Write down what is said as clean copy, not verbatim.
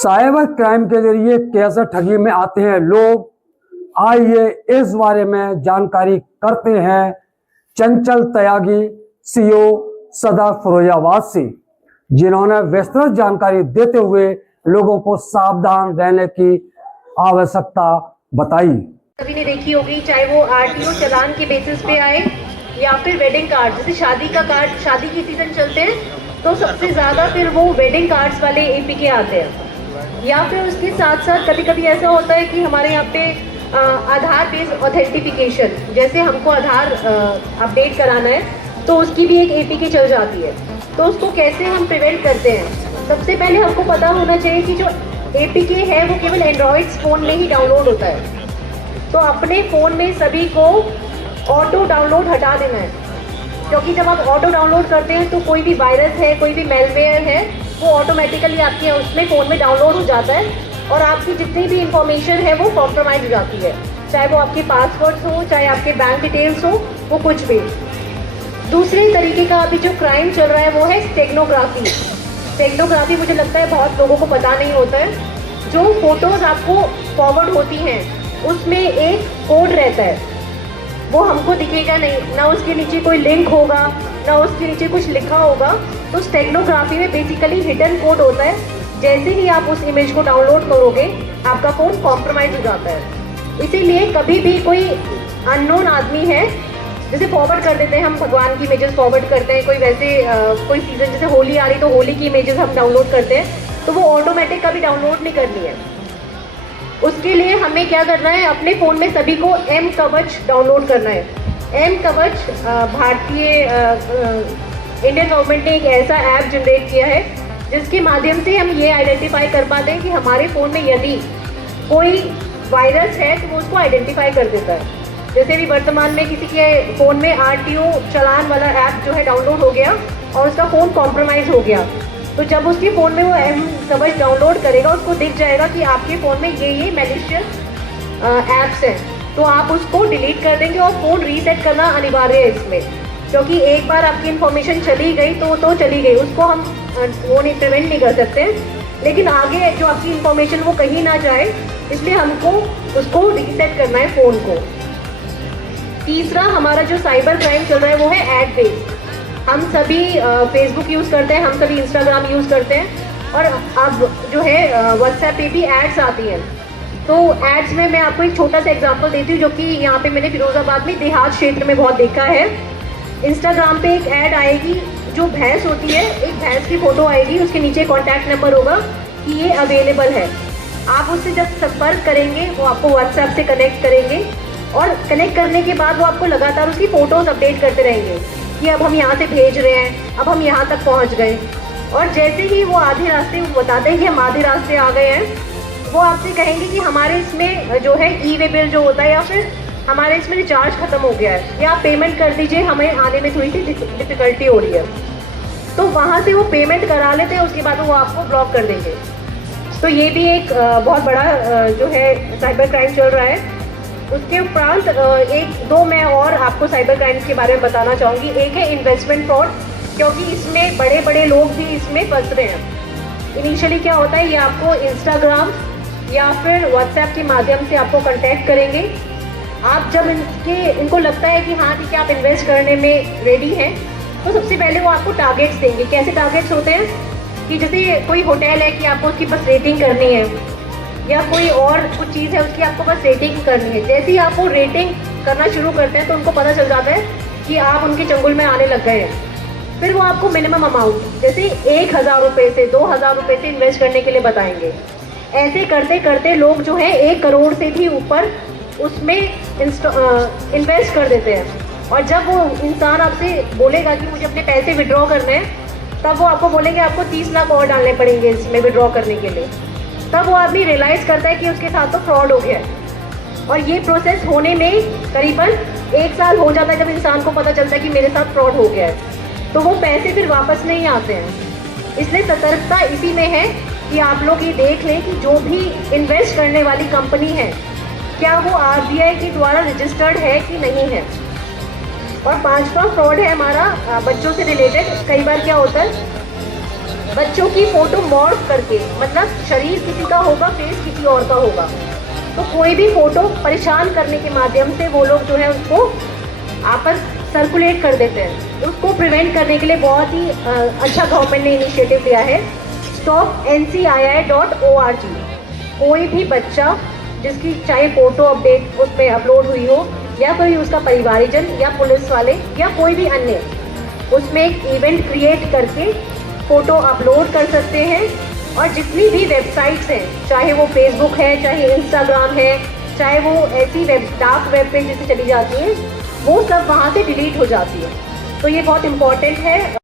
Cyber crime के जरिए कैसे ठगी में आते हैं लोग, आइए इस बारे में जानकारी करते हैं चंचल त्यागी सीओ सदर फिरोजाबाद से, जिन्होंने विस्तृत जानकारी देते हुए लोगों को सावधान रहने की आवश्यकता बताई। सभी ने देखी होगी, चाहे वो आरटीओ चालान के बेसिस पे आए या फिर वेडिंग कार्ड, जैसे शादी का कार्ड, शादी की सीजन चलते हैं तो सबसे ज्यादा फिर वो वेडिंग कार्ड्स वाले एपीके आते हैं। या फिर उसके साथ साथ कभी कभी ऐसा होता है कि हमारे यहाँ पे आधार बेस्ड ऑथेंटिफिकेशन, जैसे हमको आधार अपडेट कराना है तो उसकी भी एक एपीके चल जाती है। तो उसको कैसे हम प्रिवेंट करते हैं, सबसे पहले हमको पता होना चाहिए कि जो एपीके है वो केवल एंड्रॉयड फ़ोन में ही डाउनलोड होता है। तो अपने फ़ोन में सभी को ऑटो डाउनलोड हटा देना है, क्योंकि जब आप ऑटो डाउनलोड करते हैं तो कोई भी वायरस है, कोई भी मेलवेयर है, वो ऑटोमेटिकली आपके उसमें फ़ोन में डाउनलोड हो जाता है और आपकी जितनी भी इंफॉर्मेशन है वो कॉम्प्रोमाइज़ हो जाती है, चाहे वो आपके पासवर्ड्स हो, चाहे आपके बैंक डिटेल्स हो, वो कुछ भी। दूसरे तरीके का अभी जो क्राइम चल रहा है वो है स्टेगनोग्राफी। स्टेगनोग्राफी मुझे लगता है बहुत लोगों को पता नहीं होता है। जो फोटोज़ आपको फॉरवर्ड होती हैं उसमें एक कोड रहता है, वो हमको दिखेगा नहीं, ना उसके नीचे कोई लिंक होगा, ना उसके नीचे कुछ लिखा होगा। तो स्टेगनोग्राफी में बेसिकली हिडन कोड होता है। जैसे ही आप उस इमेज को डाउनलोड करोगे आपका फ़ोन कॉम्प्रोमाइज़ हो जाता है। इसीलिए कभी भी कोई अननोन आदमी है, जैसे फॉरवर्ड कर देते हैं हम भगवान की इमेजेस फॉरवर्ड करते हैं, कोई वैसे कोई सीज़न जैसे होली आ रही तो होली की इमेजेस हम डाउनलोड करते हैं, तो वो ऑटोमेटिक कभी डाउनलोड नहीं करनी है। उसके लिए हमें क्या करना है, अपने फ़ोन में सभी को एम कवच डाउनलोड करना है। एम कवच भारतीय इंडियन गवर्नमेंट ने एक ऐसा ऐप जनरेट किया है जिसके माध्यम से हम ये आइडेंटिफाई कर पाते हैं कि हमारे फ़ोन में यदि कोई वायरस है तो वो उसको आइडेंटिफाई कर देता है। जैसे भी वर्तमान में किसी के फ़ोन में आरटीओ चालान वाला ऐप जो है डाउनलोड हो गया और उसका फ़ोन कॉम्प्रोमाइज़ हो गया, तो जब उसके फ़ोन में वो एम कवच डाउनलोड करेगा उसको दिख जाएगा कि आपके फ़ोन में ये मैलिशियस ऐप्स हैं, तो आप उसको डिलीट कर देंगे और फ़ोन रीसेट करना अनिवार्य है इसमें, क्योंकि एक बार आपकी इन्फॉर्मेशन चली गई तो चली गई, उसको हम वो नहीं प्रिवेंट नहीं कर सकते। लेकिन आगे जो आपकी इन्फॉर्मेशन वो कहीं ना जाए, इसलिए हमको उसको रीसेट करना है फ़ोन को। तीसरा हमारा जो साइबर क्राइम चल रहा है वो है एड बेस्ड। हम सभी फेसबुक यूज़ करते हैं, हम सभी इंस्टाग्राम यूज़ करते हैं और अब जो है व्हाट्सएप पे भी एड्स आती हैं। तो एड्स में मैं आपको एक छोटा सा एग्जांपल देती हूँ जो कि यहाँ पे मैंने फिरोज़ाबाद में देहात क्षेत्र में बहुत देखा है। इंस्टाग्राम पे एक ऐड आएगी, जो भैंस होती है, एक भैंस की फ़ोटो आएगी, उसके नीचे कॉन्टैक्ट नंबर होगा कि ये अवेलेबल है। आप उससे जब संपर्क करेंगे वो आपको व्हाट्सएप से कनेक्ट करेंगे और कनेक्ट करने के बाद वो आपको लगातार उसकी फ़ोटोज़ अपडेट करते रहेंगे कि अब हम यहाँ से भेज रहे हैं, अब हम यहाँ तक पहुँच गए। और जैसे ही वो आधे रास्ते, वो बताते हैं कि हम आधे रास्ते आ गए हैं, वो आपसे कहेंगे कि हमारे इसमें जो है ई वे बिल जो होता है या फिर हमारे इसमें रिचार्ज ख़त्म हो गया है, या आप पेमेंट कर दीजिए, हमें आने में थोड़ी सी डिफ़िकल्टी हो रही है। तो वहाँ से वो पेमेंट करा लेते हैं, उसके बाद वो आपको ब्लॉक कर देंगे। तो ये भी एक बहुत बड़ा जो है साइबर क्राइम चल रहा है। उसके उपरांत एक दो मैं और आपको साइबर क्राइम्स के बारे में बताना चाहूँगी। एक है इन्वेस्टमेंट फ्रॉड, क्योंकि इसमें बड़े बड़े लोग भी इसमें फंस रहे हैं। इनिशियली क्या होता है, ये आपको इंस्टाग्राम या फिर व्हाट्सएप के माध्यम से आपको कांटेक्ट करेंगे। आप जब इनको लगता है कि हाँ ठीक है आप इन्वेस्ट करने में रेडी हैं, तो सबसे पहले वो आपको टारगेट्स देंगे। कैसे टारगेट्स होते हैं कि जैसे कोई होटल है कि आपको उसकी बस रेटिंग करनी है, या कोई और कुछ चीज़ है उसकी आपको बस रेटिंग करनी है। जैसे ही आप वो रेटिंग करना शुरू करते हैं तो उनको पता चल जाता है कि आप उनके चंगुल में आने लग गए हैं। फिर वो आपको मिनिमम अमाउंट जैसे 1000 रुपये से 2000 रुपये से इन्वेस्ट करने के लिए बताएंगे। ऐसे करते करते लोग जो है 1 करोड़ से भी ऊपर उसमें इन्वेस्ट कर देते हैं। और जब वो इंसान आपसे बोलेगा कि मुझे अपने पैसे विड्रॉ करने हैं, तब वो आपको बोलेंगे आपको 30 लाख और डालने पड़ेंगे इसमें विड्रॉ करने के लिए। तब वो आदमी रियलाइज़ करता है कि उसके साथ तो फ्रॉड हो गया है। और ये प्रोसेस होने में करीबन 1 साल हो जाता है जब इंसान को पता चलता है कि मेरे साथ फ्रॉड हो गया है। तो वो पैसे फिर वापस नहीं आते हैं। इसलिए सतर्कता इसी में है कि आप लोग ये देख लें कि जो भी इन्वेस्ट करने वाली कंपनी है क्या वो RBI के द्वारा रजिस्टर्ड है कि नहीं है। और 5वां फ्रॉड है हमारा बच्चों से रिलेटेड। कई बार क्या होता है बच्चों की फोटो मॉर्फ करके, मतलब शरीर किसी का होगा, फेस किसी और का होगा, तो कोई भी फोटो परेशान करने के माध्यम से वो लोग जो है उसको आपस सर्कुलेट कर देते हैं। उसको प्रिवेंट करने के लिए बहुत ही अच्छा गवर्नमेंट ने इनिशिएटिव लिया है stopncii.org। कोई भी बच्चा जिसकी चाहे फोटो अपडेट उसमें अपलोड हुई हो, या कोई उसका परिवारजन या पुलिस वाले या कोई भी अन्य, उसमें एक इवेंट क्रिएट करके फ़ोटो अपलोड कर सकते हैं। और जितनी भी वेबसाइट्स हैं, चाहे वो फेसबुक है, चाहे इंस्टाग्राम है, चाहे वो ऐसी डार्क वेब पेज जैसी चली जाती हैं, वो सब वहाँ से डिलीट हो जाती है। तो ये बहुत इम्पॉर्टेंट है।